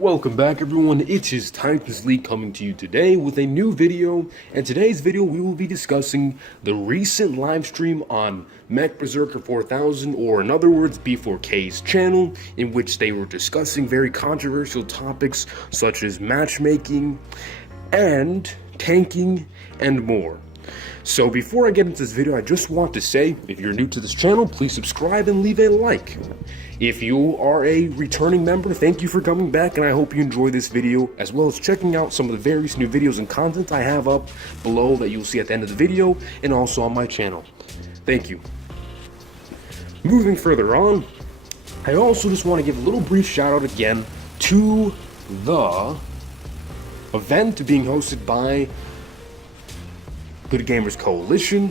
Welcome back everyone, it is TitansLeague coming to you today with a new video, and today's video we will be discussing the recent live stream on Mech Berserker 4000, or in other words B4K's channel, in which they were discussing very controversial topics such as matchmaking and tanking and more. So before I get into this video, I just want to say, if you're new to this channel, please subscribe and leave a like. If you are a returning member, thank you for coming back, and I hope you enjoy this video, as well as checking out some of the various new videos and content I have up below that you'll see at the end of the video, and also on my channel. Thank you. Moving further on, I also just want to give a little brief shout out again to the event being hosted by Good Gamers Coalition,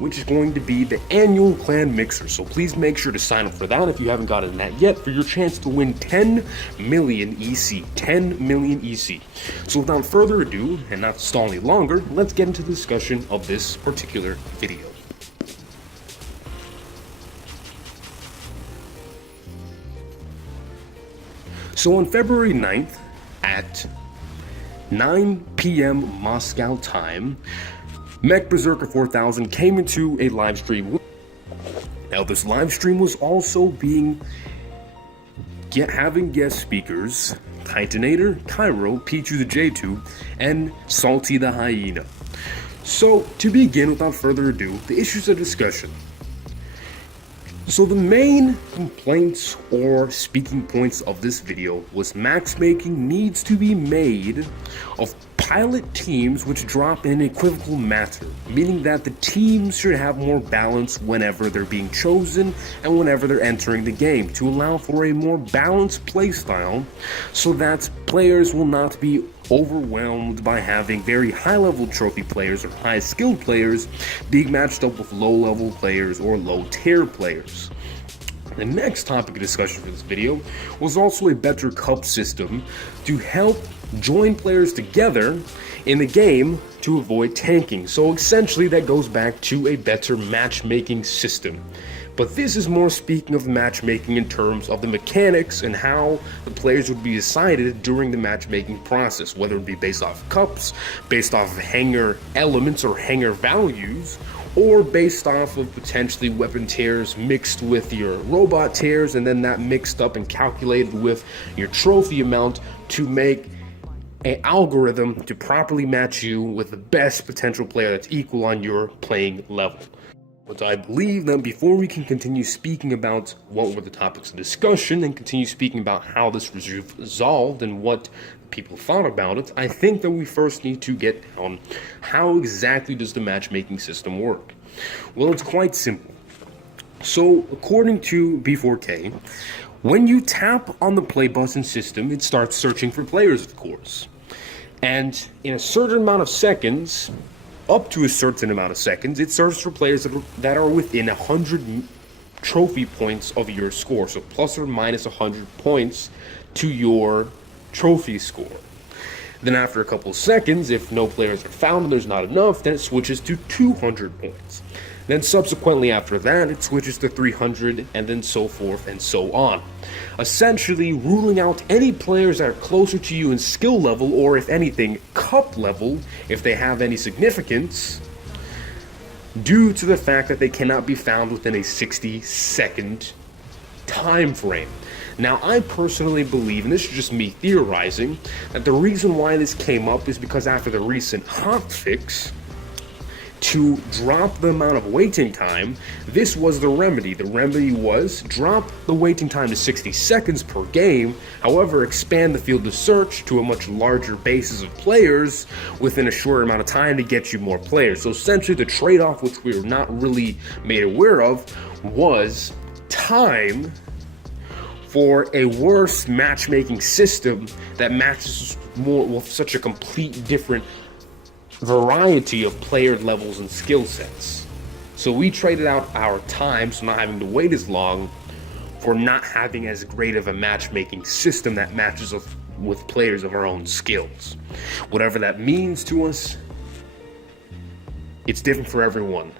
which is going to be the annual clan mixer. So please make sure to sign up for that if you haven't gotten that yet, for your chance to win 10 million EC. 10 million EC. So without further ado, and not to stall any longer, let's get into the discussion of this particular video. So on February 9th at 9 p.m. Moscow time, Mech Berserker 4000 came into a live stream. Now this live stream was also having guest speakers Titanator, Cairo, Pichu the J2, and Salty the Hyena. So to begin, without further ado, the issues of discussion. So the main complaints or speaking points of this video was matchmaking needs to be made of pilot teams which drop in an equivocal matter, meaning that the teams should have more balance whenever they're being chosen and whenever they're entering the game, to allow for a more balanced playstyle so that players will not be overwhelmed by having very high-level trophy players or high-skilled players being matched up with low-level players or low-tier players. The next topic of discussion for this video was also a better cup system to help join players together in the game to avoid tanking. So essentially that goes back to a better matchmaking system. But this is more speaking of matchmaking in terms of the mechanics and how the players would be decided during the matchmaking process, whether it be based off cups, based off of hanger elements or hanger values, or based off of potentially weapon tiers mixed with your robot tiers, and then that mixed up and calculated with your trophy amount to make an algorithm to properly match you with the best potential player that's equal on your playing level. But I believe that before we can continue speaking about what were the topics of discussion and continue speaking about how this was resolved and what people thought about it, I think that we first need to get down how exactly does the matchmaking system work. Well, it's quite simple. So according to B4K, when you tap on the play button system, it starts searching for players, of course. And in a certain amount of seconds, up to a certain amount of seconds, it searches for players that are within 100 trophy points of your score. So plus or minus 100 points to your trophy score. Then after a couple of seconds, if no players are found and there's not enough, then it switches to 200 points. Then subsequently after that, it switches to 300, and then so forth and so on. Essentially ruling out any players that are closer to you in skill level, or if anything, cup level, if they have any significance, due to the fact that they cannot be found within a 60-second time frame. Now, I personally believe, and this is just me theorizing, that the reason why this came up is because after the recent hotfix to drop the amount of waiting time, this was the remedy. The remedy was drop the waiting time to 60 seconds per game, however, expand the field of search to a much larger basis of players within a shorter amount of time to get you more players. So essentially the trade-off, which we were not really made aware of, was time for a worse matchmaking system that matches more with such a complete different variety of player levels and skill sets. So we traded out our time, so not having to wait as long, for not having as great of a matchmaking system that matches us with players of our own skills. Whatever that means to us, it's different for everyone.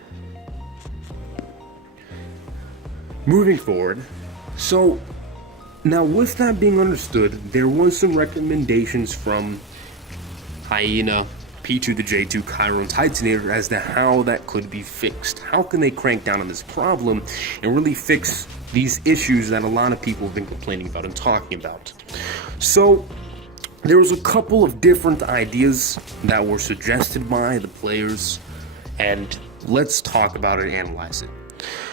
Moving forward, so Now, with that being understood, there was some recommendations from Hyena, P2 the J2, Cairo, and Titanator as to how that could be fixed. How can they crank down on this problem and really fix these issues that a lot of people have been complaining about and talking about? So, there was a couple of different ideas that were suggested by the players, and let's talk about it and analyze it.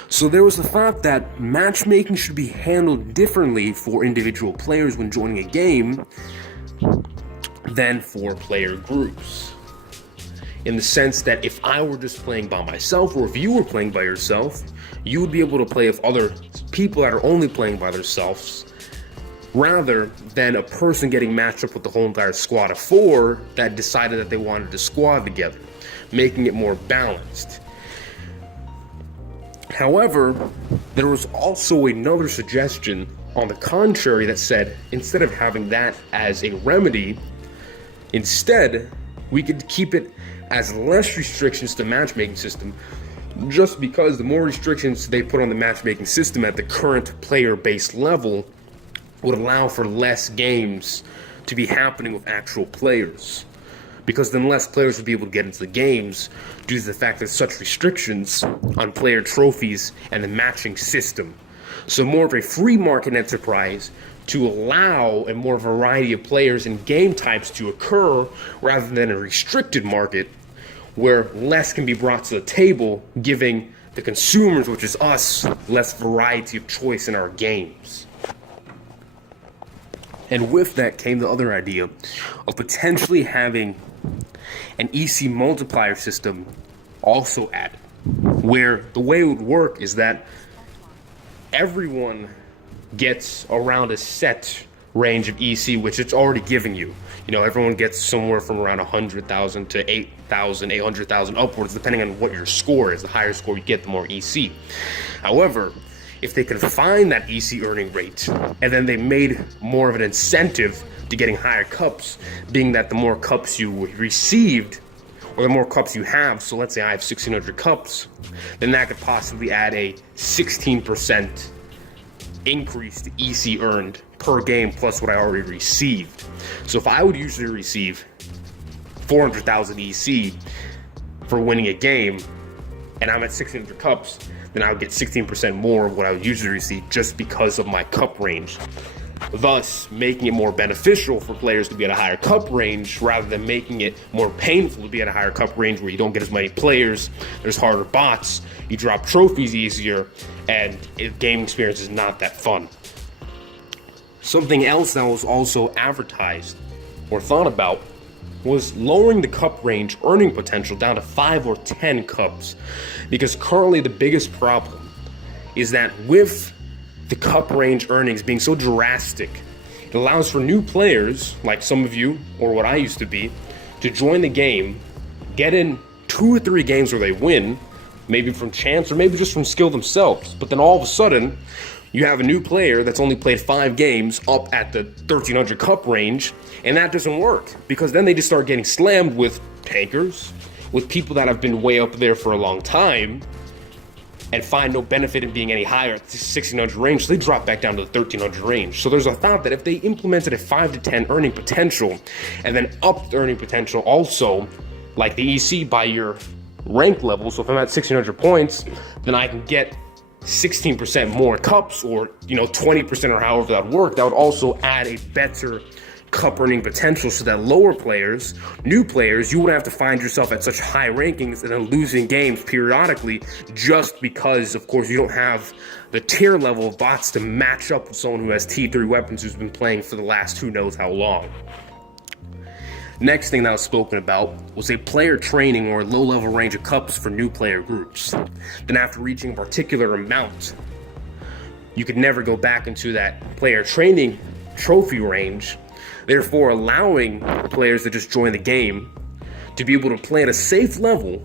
So there was the thought that matchmaking should be handled differently for individual players when joining a game than for player groups. In the sense that if I were just playing by myself, or if you were playing by yourself, you would be able to play with other people that are only playing by themselves, rather than a person getting matched up with the whole entire squad of 4 that decided that they wanted to squad together, making it more balanced. However, there was also another suggestion on the contrary that said, instead of having that as a remedy, instead, we could keep it as less restrictions to the matchmaking system, just because the more restrictions they put on the matchmaking system at the current player-based level would allow for less games to be happening with actual players. Because then less players would be able to get into the games due to the fact there's such restrictions on player trophies and the matching system. So more of a free market enterprise to allow a more variety of players and game types to occur, rather than a restricted market where less can be brought to the table, giving the consumers, which is us, less variety of choice in our games. And with that came the other idea of potentially having an EC multiplier system also added, where the way it would work is that everyone gets around a set range of EC, which it's already giving you. You know, everyone gets somewhere from around 100,000 to 8,000, 800,000 upwards, depending on what your score is. The higher score you get, the more EC. However, if they could find that EC earning rate, and then they made more of an incentive to getting higher cups, being that the more cups you received, or the more cups you have, so let's say I have 1,600 cups, then that could possibly add a 16% increase to EC earned per game plus what I already received. So if I would usually receive 400,000 EC for winning a game, and I'm at 600 cups, then I would get 16% more of what I would usually receive just because of my cup range. Thus, making it more beneficial for players to be at a higher cup range, rather than making it more painful to be at a higher cup range where you don't get as many players, there's harder bots, you drop trophies easier, and game experience is not that fun. Something else that was also advertised or thought about was lowering the cup range earning potential down to 5 or 10 cups, because currently the biggest problem is that with the cup range earnings being so drastic, it allows for new players like some of you, or what I used to be, to join the game, get in 2 or 3 games where they win, maybe from chance or maybe just from skill themselves, but then all of a sudden you have a new player that's only played 5 games up at the 1,300 cup range, and that doesn't work, because then they just start getting slammed with tankers, with people that have been way up there for a long time, and find no benefit in being any higher at the 1,600 range, so they drop back down to the 1,300 range. So there's a thought that if they implemented a 5 to 10 earning potential, and then up the earning potential also, like the EC by your rank level, so if I'm at 1,600 points, then I can get 16% more cups, or 20%, or however that would work. That would also add a better cup earning potential, so that lower players, new players, you wouldn't have to find yourself at such high rankings and then losing games periodically, just because, of course, you don't have the tier level of bots to match up with someone who has T3 weapons who's been playing for the last who knows how long. Next thing that was spoken about was a player training or low-level range of cups for new player groups. Then after reaching a particular amount, you could never go back into that player training trophy range, therefore allowing players to just join the game to be able to play at a safe level.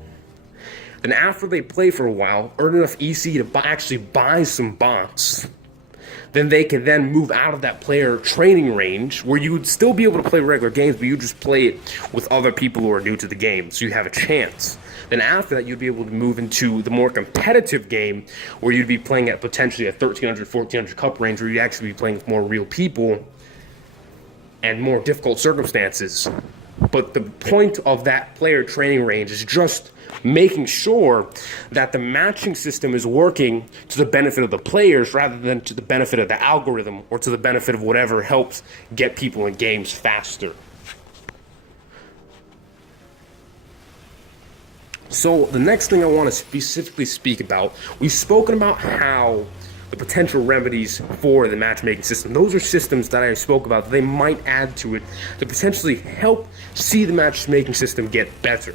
Then after they play for a while, earn enough EC to actually buy some bots then they can then move out of that player training range where you would still be able to play regular games, but you just play it with other people who are new to the game, so you have a chance. Then after that, you'd be able to move into the more competitive game where you'd be playing at potentially a 1300, 1400 cup range where you'd actually be playing with more real people and more difficult circumstances. But the point of that player training range is just making sure that the matching system is working to the benefit of the players rather than to the benefit of the algorithm or to the benefit of whatever helps get people in games faster. So the next thing I want to specifically speak about, we've spoken about how the potential remedies for the matchmaking system. Those are systems that I spoke about that they might add to it to potentially help see the matchmaking system get better.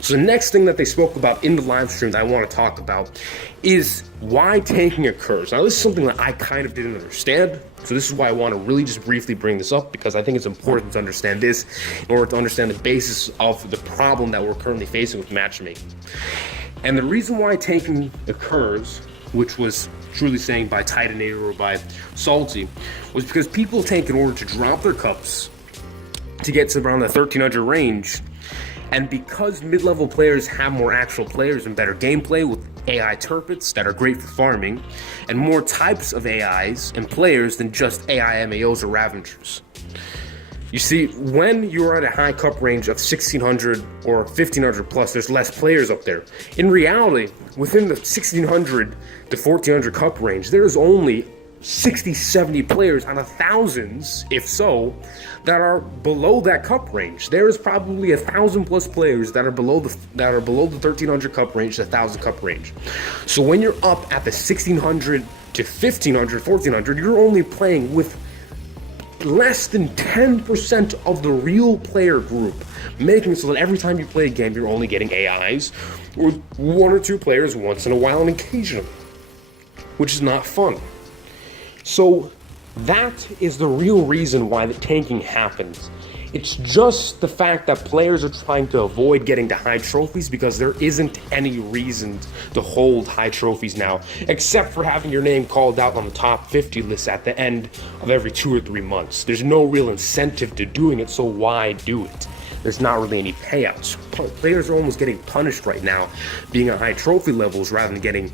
So the next thing that they spoke about in the live stream that I want to talk about is why tanking occurs. Now this is something that I kind of didn't understand, so this is why I want to really just briefly bring this up, because I think it's important to understand this in order to understand the basis of the problem that we're currently facing with matchmaking. And the reason why tanking occurs, which was truly saying by Titanator or by Salty, was because people tank in order to drop their cups to get to around the 1300 range. And because mid-level players have more actual players and better gameplay with AI turpits that are great for farming, and more types of AIs and players than just AI MAOs or Ravengers. You see, when you're at a high cup range of 1600 or 1500 plus, there's less players up there. In reality, within the 1600 to 1400 cup range, there's only 60, 70 players out of thousands, if so, that are below that cup range. There is probably 1,000 plus players that are below the 1300 cup range, the 1000 cup range. So when you're up at the 1600 to 1500, 1400, you're only playing with less than 10% of the real player group, making it so that every time you play a game, you're only getting AIs or one or two players once in a while and occasionally, which is not fun. So that is the real reason why the tanking happens. It's just the fact that players are trying to avoid getting to high trophies because there isn't any reason to hold high trophies now, except for having your name called out on the top 50 list at the end of every 2 or 3 months. There's no real incentive to doing it, so why do it? There's not really any payouts. Players are almost getting punished right now being at high trophy levels rather than getting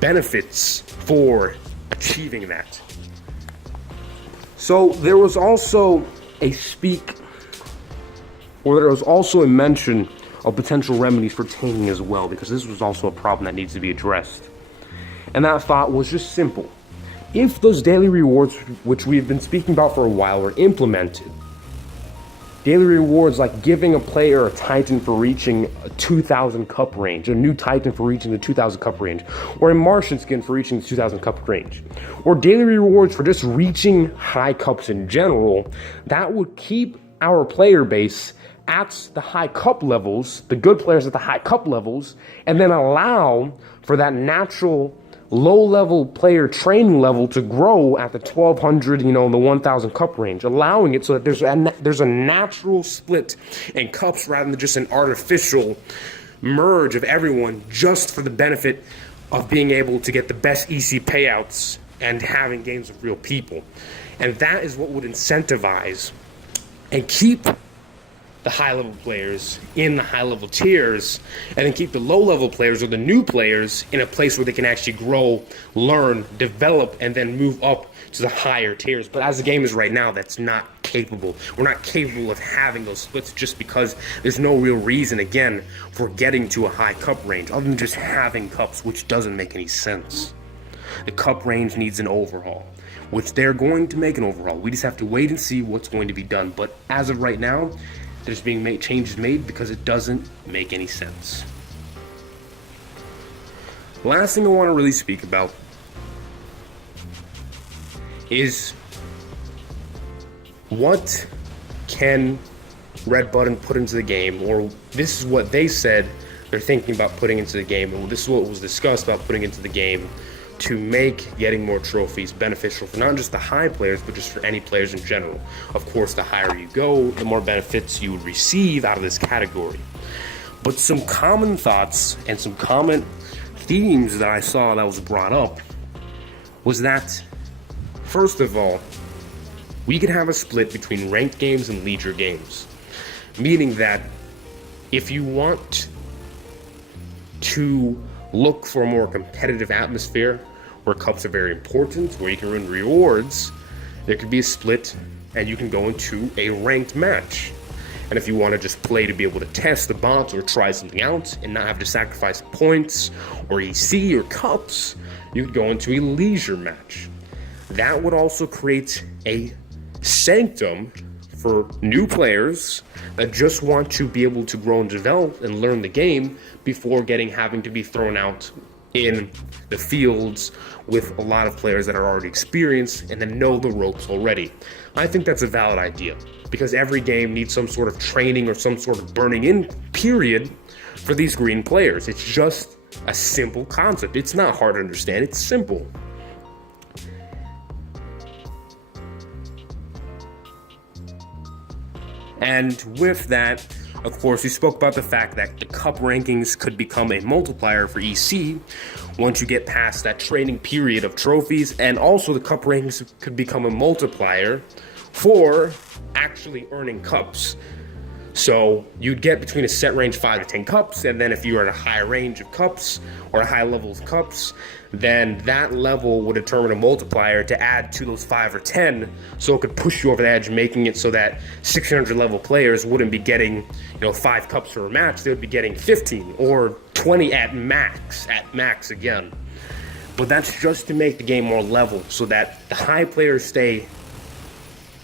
benefits for achieving that. So there was also a mention of potential remedies for tanking as well, because this was also a problem that needs to be addressed. And that thought was just simple. If those daily rewards, which we've been speaking about for a while, were implemented, daily rewards like giving a player a Titan for reaching a 2000 cup range, a new Titan for reaching the 2000 cup range, or a Martian skin for reaching the 2000 cup range, or daily rewards for just reaching high cups in general, that would keep our player base at the high cup levels, the good players at the high cup levels, and then allow for that natural low-level player training level to grow at the 1200, the 1000 cup range, allowing it so that there's a natural split in cups rather than just an artificial merge of everyone just for the benefit of being able to get the best EC payouts and having games with real people. And that is what would incentivize and keep the high-level players in the high-level tiers, and then keep the low-level players or the new players in a place where they can actually grow, learn, develop, and then move up to the higher tiers. But as the game is right now, that's not capable. We're not capable of having those splits just because there's no real reason, again, for getting to a high cup range, other than just having cups, which doesn't make any sense. The cup range needs an overhaul, which they're going to make an overhaul. We just have to wait and see what's going to be done. But as of right now, there's being changes made because it doesn't make any sense. Last thing I want to really speak about is what can Red Button put into the game, or this is what they said they're thinking about putting into the game, and this is what was discussed about putting into the game to make getting more trophies beneficial for not just the high players, but just for any players in general. Of course, the higher you go, the more benefits you would receive out of this category. But some common thoughts and some common themes that I saw that was brought up was that First of all, we could have a split between ranked games and leisure games, meaning that if you want to look for a more competitive atmosphere where cups are very important, where you can win rewards, there could be a split and you can go into a ranked match. And if you want to just play to be able to test the bots or try something out and not have to sacrifice points or EC or cups, you could go into a leisure match. That would also create a sanctum for new players that just want to be able to grow and develop and learn the game before having to be thrown out in the fields with a lot of players that are already experienced and that know the ropes already. I think that's a valid idea because every game needs some sort of training or some sort of burning in period for these green players. It's just a simple concept. It's not hard to understand. It's simple. And with that, of course, we spoke about the fact that the cup rankings could become a multiplier for EC once you get past that training period of trophies, and also the cup rankings could become a multiplier for actually earning cups. So you'd get between a set range 5 to 10 cups, and then if you are at a high range of cups or a high level of cups, then that level would determine a multiplier to add to those 5 or 10, so it could push you over the edge, making it so that 600 level players wouldn't be getting 5 cups for a match. They would be getting 15 or 20 at max again. But that's just to make the game more level so that the high players stay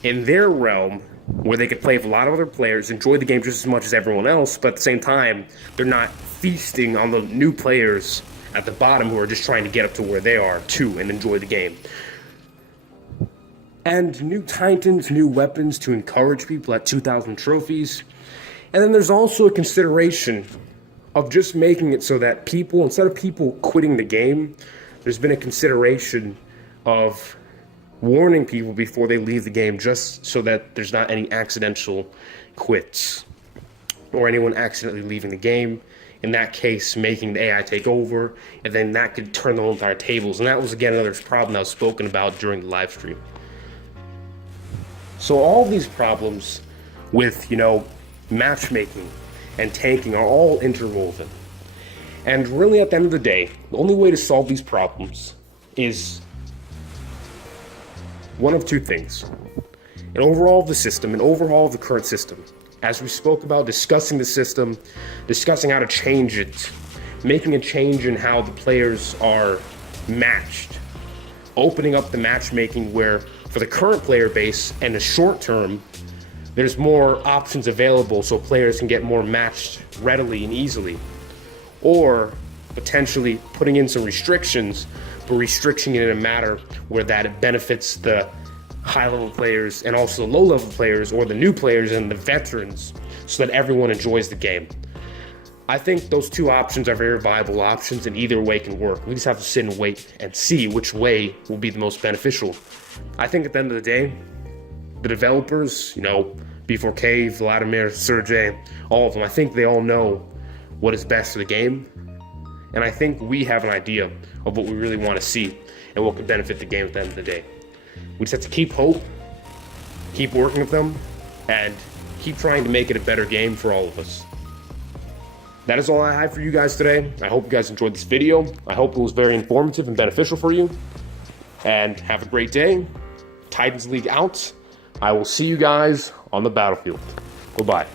in their realm where they could play with a lot of other players, enjoy the game just as much as everyone else, but at the same time, they're not feasting on the new players at the bottom who are just trying to get up to where they are too and enjoy the game. And new Titans, new weapons to encourage people at 2,000 trophies. And then there's also a consideration of just making it so that people, instead of people quitting the game, there's been a consideration of warning people before they leave the game, just so that there's not any accidental quits or anyone accidentally leaving the game. In that case, making the AI take over, and then that could turn the whole entire tables. And that was, again, another problem that was spoken about during the live stream. So all these problems with, matchmaking and tanking are all interwoven. And really, at the end of the day, the only way to solve these problems is one of two things: an overhaul of the system, an overhaul of the current system. As we spoke about, discussing the system, discussing how to change it, making a change in how the players are matched, opening up the matchmaking where, for the current player base and the short term, there's more options available so players can get more matched readily and easily. Or potentially putting in some restrictions, but restricting it in a manner where that it benefits the high-level players and also the low-level players, or the new players and the veterans, so that everyone enjoys the game. I think those two options are very viable options, and either way can work. We just have to sit and wait and see which way will be the most beneficial. I think at the end of the day, the developers, B4K, Vladimir, Sergey, all of them, I think they all know what is best for the game. And I think we have an idea of what we really want to see and what could benefit the game at the end of the day. We just have to keep hope, keep working with them, and keep trying to make it a better game for all of us. That is all I have for you guys today. I hope you guys enjoyed this video. I hope it was very informative and beneficial for you. And have a great day. TitansLeague out. I will see you guys on the battlefield. Goodbye.